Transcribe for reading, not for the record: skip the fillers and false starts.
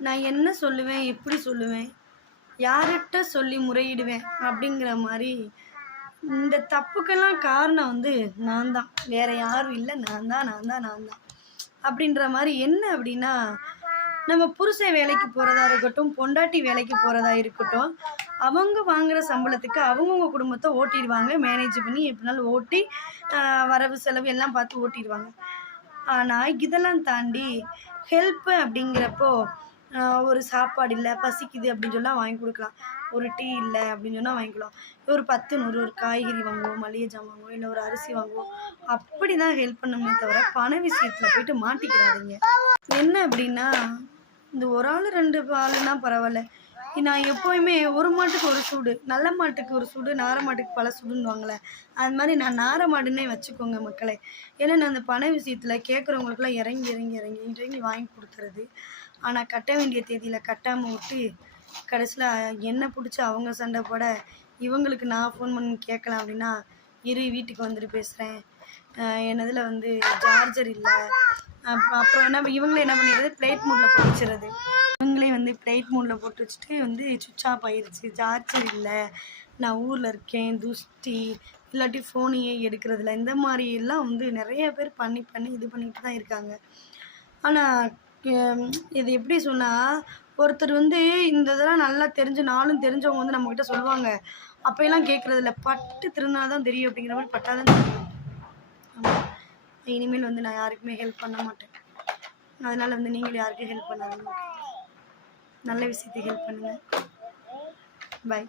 நான் என்ன சொல்லுவேன், எப்படி சொல்லுவேன், யார்கிட்ட சொல்லி முறையிடுவேன் அப்படிங்கிற மாரி இந்த தப்புக்கெல்லாம் காரணம் வந்து நான் தான். வேற யாரும் இல்ல. நான் தான். அப்படின்ற மாரி என்ன அப்படின்னா, நம்ம புருஷன் வேலைக்கு போறதா இருக்கட்டும், பொண்டாட்டி வேலைக்கு போறதா இருக்கட்டும், அவங்க வாங்குற சம்பளத்துக்கு அவங்கவங்க குடும்பத்த ஓட்டிடுவாங்க. மேனேஜ் பண்ணி எப்படினாலும் ஓட்டி, வரவு செலவு எல்லாம் பார்த்து ஓட்டிடுவாங்க. ஆனா, இதெல்லாம் தாண்டி ஹெல்ப் அப்படிங்கிறப்போ, ஒரு சாப்பாடு இல்ல, பசிக்குது அப்படின்னு சொன்னா வாங்கி குடுக்கலாம். ஒரு டீ இல்ல அப்படின்னு சொன்னா வாங்கிக்கலாம். ஒரு 10, 100 ஒரு காய்கறி வாங்குவோம், மளிகை ஜாமான் வாங்குவோம், இல்ல ஒரு அரிசி வாங்குவோம். அப்படிதான் ஹெல்ப் பண்ணணுமே தவிர, பண விஷயத்துல போயிட்டு மாட்டிக்கிறாதீங்க. என்ன அப்படின்னா, இந்த ஒரு ஆளு 2 ஆளுன்னா பரவால்ல. நான் எப்பவுமே ஒரு மாட்டுக்கு ஒரு சூடு, நல்ல மாட்டுக்கு ஒரு சூடு, நார மாட்டுக்கு பல சூடுன்னுவாங்கல்ல. அது மாரி நான் நார மாடுன்னே வச்சுக்கோங்க மக்களே. ஏன்னா நான் அந்த பண விஷயத்துல கேட்குறவங்களுக்குலாம் இறங்கி வாங்கி குடுக்குறது. ஆனா கட்ட வேண்டிய தேதியில கட்டாம விட்டு, கடைசில என்ன புடிச்சு அவங்க சண்டை போட, இவங்களுக்கு நான் ஃபோன் பண்ணி கேட்கலாம் அப்படின்னா, இரு வீட்டுக்கு வந்துட்டு பேசுறேன். என்னதுல வந்து சார்ஜர் இல்ல. அப்புறம் இவங்களே என்ன பண்ணிடுறது, ஃப்ளைட் மோட்ல போட்டு வச்சுறது. இவங்களே வந்து ஃப்ளைட் மோட்ல போட்டு வச்சுட்டு வந்து சுவிட்ச் ஆஃப் ஆயிருச்சு, சார்ஜர் இல்ல, நான் ஊர்ல இருக்கேன், துஷ்டி, இல்லாட்டி ஃபோனையே எடுக்கிறதில்ல. இந்த மாதிரிலாம் வந்து நிறைய பேர் பண்ணி இது பண்ணிட்டு தான் இருக்காங்க. ஆனால் இது எப்படி சொன்னால், ஒருத்தர் வந்து இந்த இதெல்லாம் நல்லா தெரிஞ்சு நாளும் தெரிஞ்சவங்க வந்து நம்மக்கிட்ட சொல்லுவாங்க. அப்போயெல்லாம் கேட்குறதில்ல, பட்டு திருந்தா தான் தெரியும் அப்படிங்கிற மாதிரி பட்டாதான் தெரியும். ஆமாம், இனிமேல் வந்து நான் யாருக்குமே ஹெல்ப் பண்ண மாட்டேன். அதனால் வந்து நீங்களும் யாருக்கும் ஹெல்ப் பண்ணாதீங்க. நல்ல விஷயத்துக்கு ஹெல்ப் பண்ணுங்கள். பாய்.